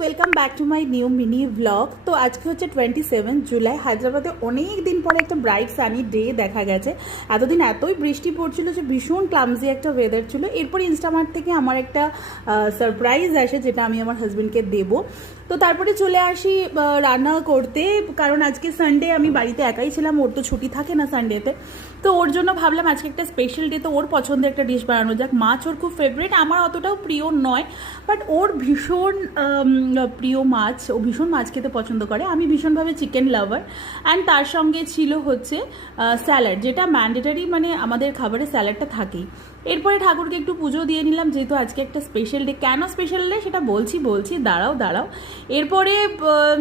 Welcome back to my new mini blog. তো আজকে হচ্ছে 27 জুলাই। হায়দ্রাবাদে অনেক দিন পরে একটা ব্রাইট সানি ডে দেখা গেছে। এতদিন এতই বৃষ্টি পড়ছিল যে ভীষণ ক্লামজি একটা ওয়েদার ছিল। এরপর ইনস্টামার্ট থেকে আমার একটা সারপ্রাইজ আসে, যেটা আমি আমার হাজব্যান্ডকে দেবো। তো তারপরে চলে আসি রান্না করতে, কারণ আজকে সানডে আমি বাড়িতে একাই ছিলাম, ওর তো ছুটি থাকে না সানডেতে। তো ওর জন্য ভাবলাম আজকে একটা স্পেশাল ডে, তো ওর পছন্দের একটা ডিশ বানানো যাক। মাছ ওর খুব ফেভারিট, আমার অতটাও প্রিয় নয়, বাট ওর ভীষণ প্রিয় মাছ, ও ভীষণ মাছ খেতে পছন্দ করে। আমি ভীষণভাবে চিকেন লাভার। অ্যান্ড তার সঙ্গে ছিল হচ্ছে স্যালাড, যেটা ম্যান্ডেটারি, মানে আমাদের খাবারে স্যালাডটা থাকেই। এরপরে ঠাকুরকে একটু পুজো দিয়ে নিলাম, যেহেতু আজকে একটা স্পেশাল ডে। কেন স্পেশাল ডে সেটা বলছি, দাঁড়াও। এরপরে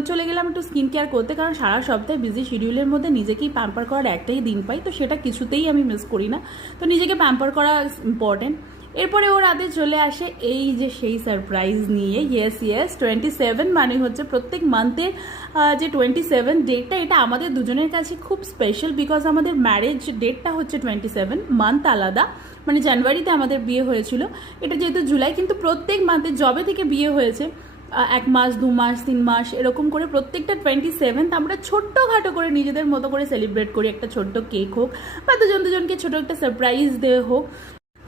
চলে গেলাম একটু স্কিন কেয়ার করতে, কারণ সারা সপ্তাহে বিজি শিডিউলের মধ্যে নিজেকেই প্যাম্পার করার একটাই দিন পাই, তো সেটা কিছুতেই আমি মিস করি না। তো নিজেকে প্যাম্পার করা ইম্পর্টেন্ট। এরপরে ও রাতে চলে আসে এই যে সেই সারপ্রাইজ নিয়ে। ইয়েস 27 মানে হচ্ছে প্রত্যেক মান্থের যে 27 ডেটটা, এটা আমাদের দুজনের কাছে খুব স্পেশাল, বিকজ আমাদের ম্যারেজ ডেটটা হচ্ছে 27, মান্থ আলাদা। মানে জানুয়ারিতে আমাদের বিয়ে হয়েছিল, এটা যেহেতু জুলাই, কিন্তু প্রত্যেক মান্থে জবে থেকে বিয়ে হয়েছে 1 মাস 2 মাস 3 মাস এরকম করে প্রত্যেকটা 27 আমরা ছোট্টখাটো করে নিজেদের মতো করে সেলিব্রেট করি। একটা ছোট্ট কেক হোক বা দুজনকে ছোট একটা সারপ্রাইজ দেওয়া হোক।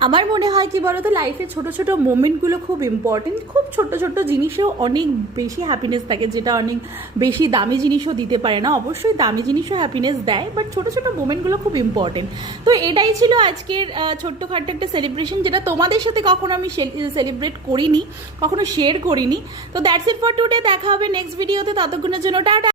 আমার মনে হয় কি বলতো, লাইফে ছোট ছোট মোমেন্টগুলো খুব ইম্পর্টেন্ট। খুব ছোট জিনিসেও অনেক বেশি হ্যাপিনেস থাকে, যেটা অনেক বেশি দামি জিনিসও দিতে পারে না। অবশ্যই দামি জিনিসও হ্যাপিনেস দেয়, বাট ছোট ছোট মোমেন্টগুলো খুব ইম্পর্টেন্ট। তো এটাই ছিল আজকের ছোট্টখাট্ট একটা সেলিব্রেশন, যেটা তোমাদের সাথে কখনো আমি সেলিব্রেট করিনি, কখনো শেয়ার করিনি। তো দ্যাটস ইট ফর টুডে। দেখা হবে নেক্সট ভিডিওতে, ততক্ষণের জন্য টাটা।